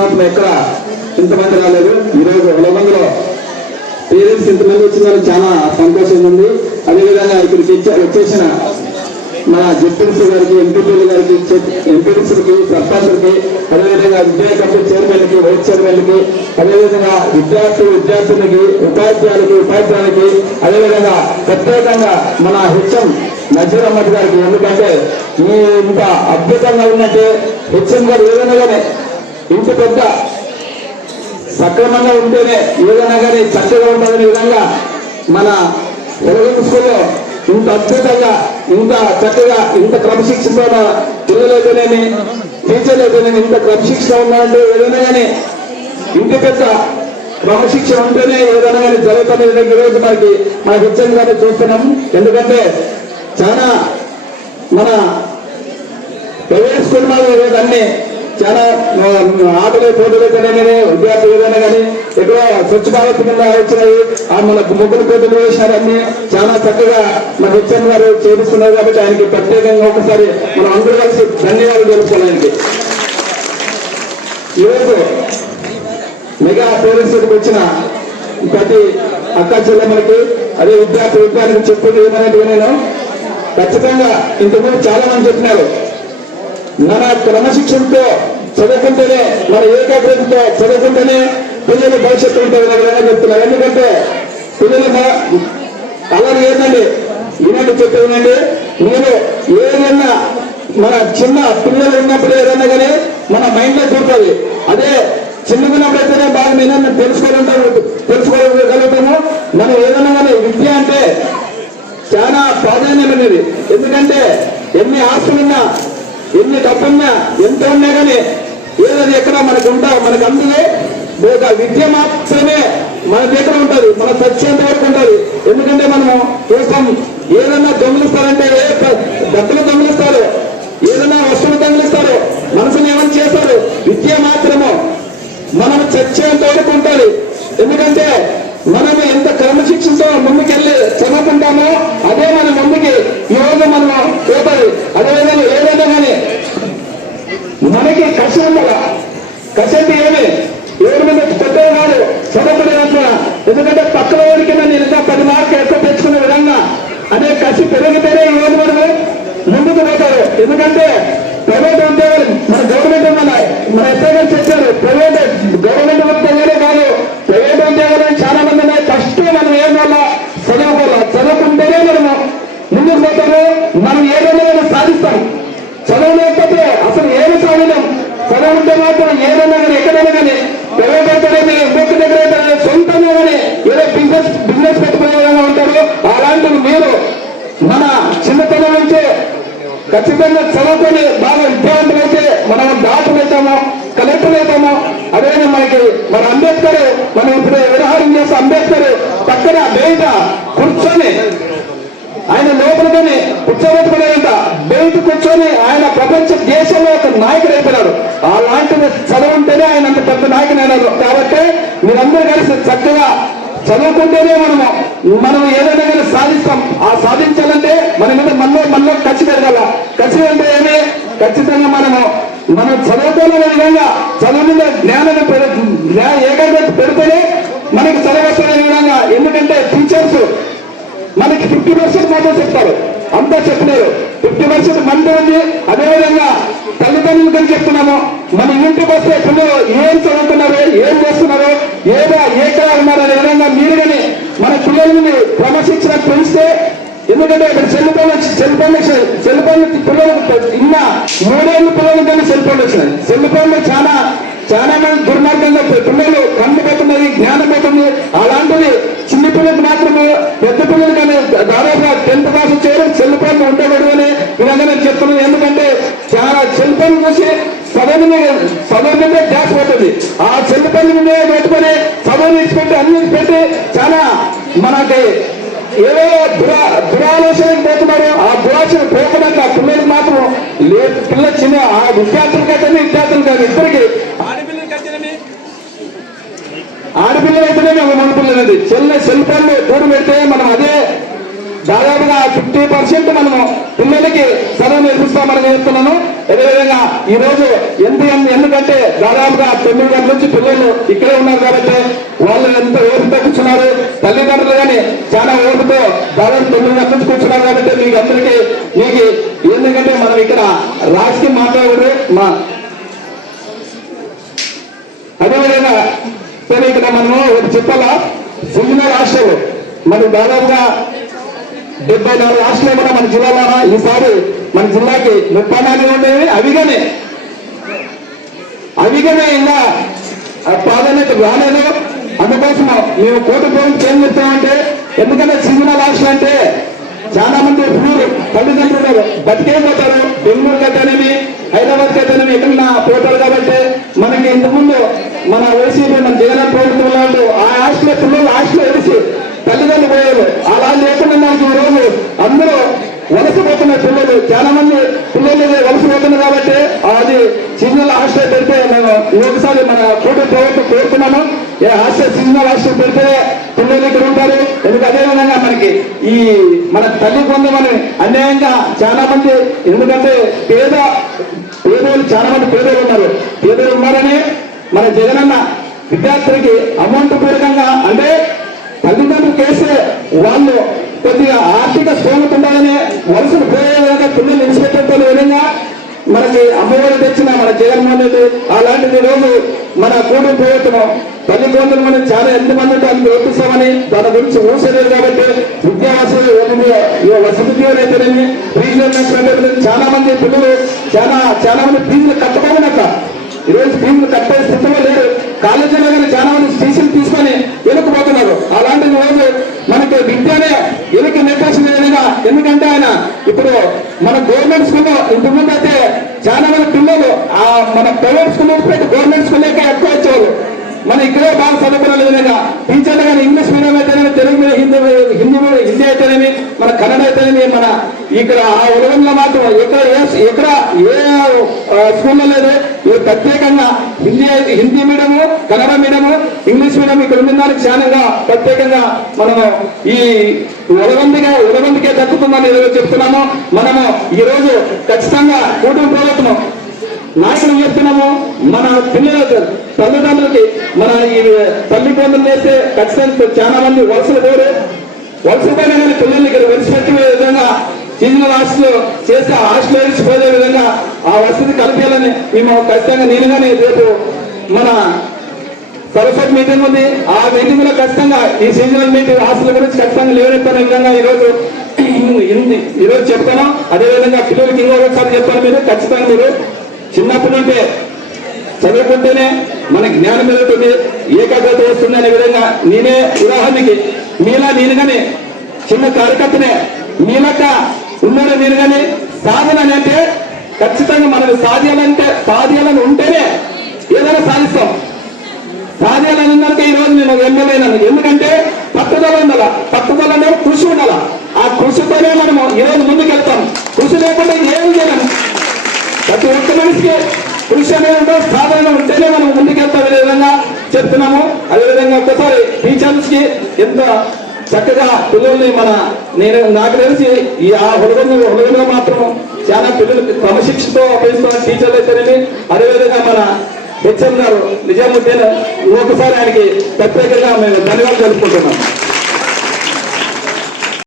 మాత్రం ఎక్కడ ఇంతమంది రాలేదు. ఈరోజు ఉలవంగలో పేరెంట్స్ ఇంతమంది వచ్చిన చాలా సంతోషంగా ఉంది. అదేవిధంగా ఇక్కడికి వచ్చేసిన మన జడ్పీసీ గారికి ఎంపీపీలు గారికి ఎంపీసీలకి సర్పంచ్కి అదేవిధంగా విద్యా కమిటీ చైర్మన్కి వైస్ చైర్మన్కి అదేవిధంగా విద్యార్థి విద్యార్థులకి ఉపాధ్యాయులకి ఉపాధ్యాయులకి అదేవిధంగా ప్రత్యేకంగా మన హెచ్ఎం నజీర్ అహ్మద్ గారికి. ఎందుకంటే ఈ ఇంత అద్భుతంగా ఉన్నట్టే హెచ్ఎం గారు ఏదైనా కానీ ఇంత పెద్ద సక్రమంగా ఉంటేనే ఏదైనా కానీ చక్కగా ఉంటుందనే విధంగా మన తెలుగు స్కూల్లో ఇంత అద్భుతంగా ఇంత చక్కగా ఇంత క్రమశిక్షణ అయితేనేమి టీచర్లు అయితేనేమి ఇంత క్రమశిక్షణ ఉన్నారంటే ఏదైనా కానీ ఇంత పెద్ద క్రమశిక్షణ ఉంటేనే ఏదైనా కానీ జరుగుతుంది ఈరోజు మనకి మన హెచ్చరిక చూస్తున్నాం. ఎందుకంటే చాలా మన ప్రైవేట్ స్కూల్ మాదిరి అన్ని చాలా ఆటలే ఆటలు పోటీలు అయితేనే విద్యార్థి ఏదైనా కానీ ఎక్కడో స్వచ్ఛ భారత్ కింద వచ్చినాయి. ఆ మన ముగ్గురు పోటీలు వేసినారు అన్ని. చాలా చక్కగా మన విచ్చన్ గారు చేపిస్తున్నారు కాబట్టి ఆయనకి ప్రత్యేకంగా ఒకసారి మనం అందరూ కలిసి ధన్యవాదాలు తెలుసుకోవాలి ఈరోజు మెగా పేరెంట్స్ వచ్చిన ప్రతి అక్క చెల్లెమ్మలకి అదే విద్యార్థి విద్యార్థులకు చెప్పేది ఏమన్నట్టుగా నేను ఖచ్చితంగా ఇంతకుముందు చాలా మంది చెప్పినారు. మన క్రమశిక్షణతో చదువుకుంటేనే మన ఏకాగ్రతతో చదువుకుంటేనే పిల్లల భవిష్యత్తు ఉంటుంది చెప్తున్నారు ఎందుకంటే పిల్లలు మ- అల్లరి ఏంటండి? ఈనాడు చెప్పేదండి నేను ఏదైనా మన చిన్న పిల్లలు ఉన్నప్పుడు ఏదైనా కానీ మన మైండ్లో దూరుతుంది అదే చిన్నగున్నప్పుడైతేనే బాగా నేను తెలుసుకోగలుగుతాము తెలుసుకోగలుగుతాము మనం ఏదైనా కానీ విద్య అంటే చాలా ప్రాధాన్యమైనది. ఎందుకంటే ఎన్ని ఆస్తులున్నా ఎన్ని తప్పన్నా ఎంత ఉన్నా కానీ ఏదైనా ఎక్కడ మనకు ఉంటావు మనకు అందుకే ఒక విద్య మాత్రమే మన దగ్గర ఉంటుంది? మన సత్యంత వరకు ఉంటుంది. ఎందుకంటే మనము చూస్తాం ఏదన్నా దొంగిలిస్తారంటే ఏ ప- డబ్బులు దొంగిలిస్తారు ఏదైనా వస్తువులు దొంగిలిస్తారు మనసుని ఏమైనా చేస్తారు విద్య మాత్రము మనం చచ్చేంత వరకు ఉండాలి ఎందుకంటే మనం ఎంత క్రమశిక్షణతో ముందుకెళ్ళి చదువుకుంటామో అదే మన ముందుకి ఈ రోజు మనం పోతుంది అదేవిధంగా ఏదైనా కానీ మనకి కసి ఉండాల కసి అంటే ఏమి ఎవరి మీద పెద్దవి కాదు చదువుకునేదంటున్నా ఎందుకంటే పక్కన వాడికి నేను ఇంకా పది మార్కులు ఎక్కువ తెచ్చుకునే విధంగా అదే కసి పెరిగితేనే ఈ రోజు మనము ముందుకు పోతారు ఎందుకంటే ప్రైవేట్ ఉద్యోగాలు మన గవర్నమెంట్ మన మన ఎప్పుడైనా చెప్పారు ప్రైవేట్ గవర్నమెంట్ ఉద్యోగాలే కాదు. ప్రైవేట్ ఉద్యోగాలు చాలా మంది ఉన్నాయి. ఫస్ట్ మనం ఏం వల్ల చదువుకోవాలి? చదువుకుంటేనే మనము ముందుకు పోతాము. మనం ఏదైనా సాధిస్తాం? చదువు లేకపోతే అసలు ఏమి సాధనం చదువు ఉంటే మాత్రం ఏదైనా కానీ ఎక్కడైనా కానీ ప్రైవేట్ అయితేనే ఇంకొక దగ్గర అయితే సొంతంగా కానీ ఏదో బిజినెస్ బిజినెస్ పెట్టుకునే విధంగా ఉంటారు. అలాంటివి మీరు మన ఖచ్చితంగా చదువుకొని బాగా విద్యావంతులైతే మనం డాక్టర్ అవుతామో కలెక్టర్ అవుతామో? అదేవిధంగా మనకి మన అంబేద్కర్ మనం ఇప్పుడు వ్యవహారం చేసే అంబేద్కర్ పక్కన బయట కూర్చొని ఆయన లోపలతోనే కూర్చోబెట్టుకునేంత బయట కూర్చొని ఆయన ప్రపంచ దేశంలో ఒక నాయకుడు అయిపోయినాడు అలాంటిది చదువుంటేనే ఆయన అంత పెద్ద నాయకుడు అయినాడు కాబట్టి మీరందరూ కలిసి చక్కగా చదువుకుంటేనే మనము మనం ఏదైనా సాధిస్తాం. ఆ సాధించాలంటే మన మీద మనలో మనలో ఖర్చు పెరగాల. ఖర్చు అంటే ఏమి? ఖచ్చితంగా మనము మనం చదువుకోలేని విధంగా చదువు మీద జ్ఞానం జ్ఞా- ఏకాగ్రత పెడితేనే మనకి చదవస్తున్న విధంగా. ఎందుకంటే టీచర్స్ మనకి ఫిఫ్టీ పర్సెంట్ మాత్రం చెప్తారు. అంతా చెప్పలేరు. ఫిఫ్టీ పర్సెంట్ మనతో ఉంది. అదేవిధంగా తల్లిదండ్రులు గురించి చెప్తున్నాము. మన ఇంటికి వస్తే పిల్లలు ఏం చదువుతున్నారు ఏం చేస్తున్నారు ఏదో ఏకా ఉన్నారు అనే విధంగా మీరు కానీ మన పిల్లల్ని క్రమశిక్షణ పెంచితే ఎందుకంటే ఇక్కడ సెల్ ఫోన్ వచ్చి సెల్ ఫోన్ సెల్ ఫోన్ పిల్లలకు ఇన్న మూడేళ్ళు పిల్లలకు కానీ సెల్ ఫోన్ వచ్చినాయి. సెల్ ఫోన్లో చాలా చాలా మంది దుర్మార్గంగా పిల్లలు కన్ను పోతున్నది జ్ఞానం పోతుంది అలాంటిది చిన్న పిల్లలకు మాత్రమే పెద్ద పిల్లలు కానీ దాదాపుగా టెన్త్ క్లాస్ చేయడం సెల్ ఫోన్ ఉండకూడదు అని విధంగా నేను చెప్తున్నాను. ఎందుకంటే చాలా సెల్ ఫోన్ చూసి చదువు మీద చదువు మీద గ్యాస్ పోతుంది. ఆ సెల్ ఫోన్ మీద పెట్టుకొని చదువు పెట్టి అన్ని పెట్టి చాలా మనకి ఏదో దురా దురాలోచనకి పోతున్నారు ఆ దురాలోచన పోకుండా ఆ పిల్లలకి మాత్రం లే పిల్ల చిన్న ఆ విద్యార్థులకైతే విద్యార్థులు కాదు ఇద్దరికి. ఆడపిల్లలకైతేనే ఆడపిల్లలు మేము మన పిల్లలది. చెల్లె సెల్ ఫోన్ దూరం పెడితే మనం అదే దాదాపుగా ఫిఫ్టీ పర్సెంట్ మనము పిల్లలకి చదువు నేర్పిస్తామని చెప్తున్నాను. అదేవిధంగా ఈ రోజు ఎందు ఎందుకంటే దాదాపుగా తొమ్మిది గంటల నుంచి పిల్లలు ఇక్కడే ఉన్నారు కాబట్టి వాళ్ళు ఎంత ఓపిక కూర్చున్నారు. తల్లిదండ్రులు కానీ చాలా ఓపికతో దాదాపు తొమ్మిది గంటల నుంచి కూర్చున్నారు కాబట్టి మీకు అందరికీ మీకు ఎందుకంటే మనం ఇక్కడ రాజకీయ మాట్లాడదు మా అదేవిధంగా సరే ఇక్కడ మనము ఒకటి చెప్పాలా? సిగ్నల్ రాష్ట్రాలు మనకు దాదాపుగా డెబ్బై నాలుగు రాష్ట్రాలు కూడా మన జిల్లాలో ఈసారి మన జిల్లాకి ముప్పై ఉండేవి అవిగానే అవిగానే ఇంకా ప్రాధాన్యత రాలేదు. అందుకోసం మేము కోటి ప్రభుత్వం ఏం చెప్తామంటే ఎందుకంటే సిగ్నల్ రాష్ట్రం అంటే చాలా మంది ఇప్పుడు తల్లిదండ్రులు బతికే పోతారు. బెంగళూరు కట్టనేమి హైదరాబాద్ కట్టనేమి ఎక్కడన్నా పోతారు కాబట్టి మనకి ఇంతకుముందు మన వైసీపీ మన జగన్ ప్రభుత్వం వాళ్ళు ఆ హాస్టల్ పిల్లలు హాస్టల్ వేసి తల్లిదండ్రులు పోయారు. అలా లేకుండా నాకు ఈ రోజు అందరూ వలసపోతున్న పిల్లలు చాలా మంది పిల్లలు వలసపోతున్నారు కాబట్టి అది సిగ్నల్ హాస్టల్ పెడితే మేము ఒకసారి మన కూటమి ప్రభుత్వం కోరుతున్నాము ఏ హాస్టల్ సిగ్నల్ హాస్టల్ పెడితే పిల్లలు ఇక్కడ ఉంటారు. ఎందుకు అదేవిధంగా మనకి ఈ మన తల్లి పొందమని అన్యాయంగా చాలా మంది ఎందుకంటే పేద పేదోళ్ళు చాలా మంది పేదోళ్ళు ఉన్నారు. పేదోళ్ళు ఉన్నారని మన జగనన్న విద్యార్థులకి అమౌంట్ పూర్వకంగా అంటే తల్లిదండ్రులు కేసే వాళ్ళు కొద్దిగా ఆర్థిక స్థోమత ఉండాలని వరుసలు పోయేలాగా విధంగా పిల్లలు నిలిచిపెట్టే విధంగా మనకి అమ్మఒడి తెచ్చిన మన జగన్మోహన్ రెడ్డి అలాంటిది రోజు మన కూడి ప్రయత్నం తల్లి కొందరు మనం చాలా ఎంతమంది ఉంటే అందుకు ఒప్పిస్తామని దాని గురించి ఊసలేదు కాబట్టి విద్యావాసులు వసతి దీవులు అయితేనేమి ఫీజులు చాలా మంది పిల్లలు చాలా చాలా మంది ఫీజులు కట్టబడినక్క ఈరోజు ఫీజులు కట్టే స్థితిలో లేరు. కాలేజీలో కానీ చాలా మంది సీసీలు తీసుకొని వెనుకపోతున్నారు అలాంటి రోజు మనకి విద్యనే వీళ్ళకి నిర్దేశం విధంగా? ఎందుకంటే ఆయన ఇప్పుడు మన గవర్నమెంట్ స్కూల్లో ఇంతకుముందు అయితే చాలా మంది పిల్లలు ఆ మన ప్రైవేట్ స్కూల్ పెట్టి గవర్నమెంట్ స్కూల్లోకే ఎక్కువ వచ్చేవాళ్ళు. మన ఇక్కడే బాగా చదువుకున్న విధంగా. టీచర్లు కానీ ఇంగ్లీష్ మీడియం అయితేనేమి తెలుగు మీద హిందీ హిందీ హిందీ అయితేనేమి మన కన్నడ అయితేనేమి మన ఇక్కడ ఆ ఉలగంలో మాత్రం ఎక్కడ ఏ ఎక్కడ ఏ స్కూల్లో లేదు. ప్రత్యేకంగా Hindi Hindi medium Kannada medium English medium ఇక్కడ ఉన్న దానికి చాలా ప్రత్యేకంగా మనము ఈ ఉలగందిగా ఉలగందికే దక్కుతుందని ఈరోజు చెప్తున్నాము. మనము ఈ రోజు ఖచ్చితంగా కూటమి ప్రభుత్వం నాశనం చెప్తున్నాము మన పిల్లల తల్లిదండ్రులకి మన ఈ తల్లిదండ్రులు చేస్తే ఖచ్చితంగా చాలా మంది వలసలు పోరు. వలసలు పోయినా కానీ పిల్లల్ని ఇక్కడ వెలిసిపెట్టే విధంగా సీజనల్ హాస్టల్ చేస్తే హాస్టల్ వేసిపోయే విధంగా ఆ వసతి కల్పించాలని మేము ఖచ్చితంగా నేను కానీ రేపు మన సరస్వతి మీటింగ్ ఉంది. ఆ మీటింగ్లో ఖచ్చితంగా ఈ సీజనల్ మీటింగ్ హాస్టల్ గురించి ఖచ్చితంగా లేవనెత్తాను విధంగా ఈ రోజు ఈ రోజు చెప్తాను అదే విధంగా పిల్లలకి ఇంకొకసారి చెప్తాను మీరు. ఖచ్చితంగా మీరు చిన్నప్పటి నుండే చదువుకుంటేనే మన జ్ఞానం పెరుగుతుంది ఏకాగ్రత వస్తుంది అనే విధంగా నేనే ఉదాహరణకి మీలా నేను కానీ చిన్న కార్యకర్తనే మీలక ఉన్నాడు మీరు కానీ సాధన అంటే ఖచ్చితంగా మనం సాధ్యాలంటే సాధ్యాలను ఉంటేనే ఏదైనా సాధిస్తాం. సాధ్యాలని ఉన్నాక ఈ రోజు నేను ఎమ్మెల్యేనాను ఎందుకంటే పట్టుదల ఉండాల? పట్టుదల అంటే కృషి ఉండాల? ఆ కృషితోనే మనము ఈ రోజు ముందుకెళ్తాం. కృషి లేకుండా ఏం చేయలేము ప్రతి ఒక్క మనిషికి కృషి అనేది ఉంటే సాధన ఉంటేనే మనం ముందుకెళ్తాం అనే విధంగా చెప్తున్నాము. అదేవిధంగా ఒక్కసారి టీచర్స్కి ఎంత చక్కగా పిల్లల్ని మన నేను నాకు తెలిసి ఈ ఆ హుడగని హులగంలో మాత్రం చాలా పిల్లలు క్రమశిక్షతో అభ్యసిస్తున్న టీచర్లు అయితేనేమి అదేవిధంగా మన హెచ్ఎం గారు నిజాముద్దీన్ ఒకసారి ఆయనకి ప్రత్యేకంగా మేము ధన్యవాదాలు జరుపుకుంటున్నాం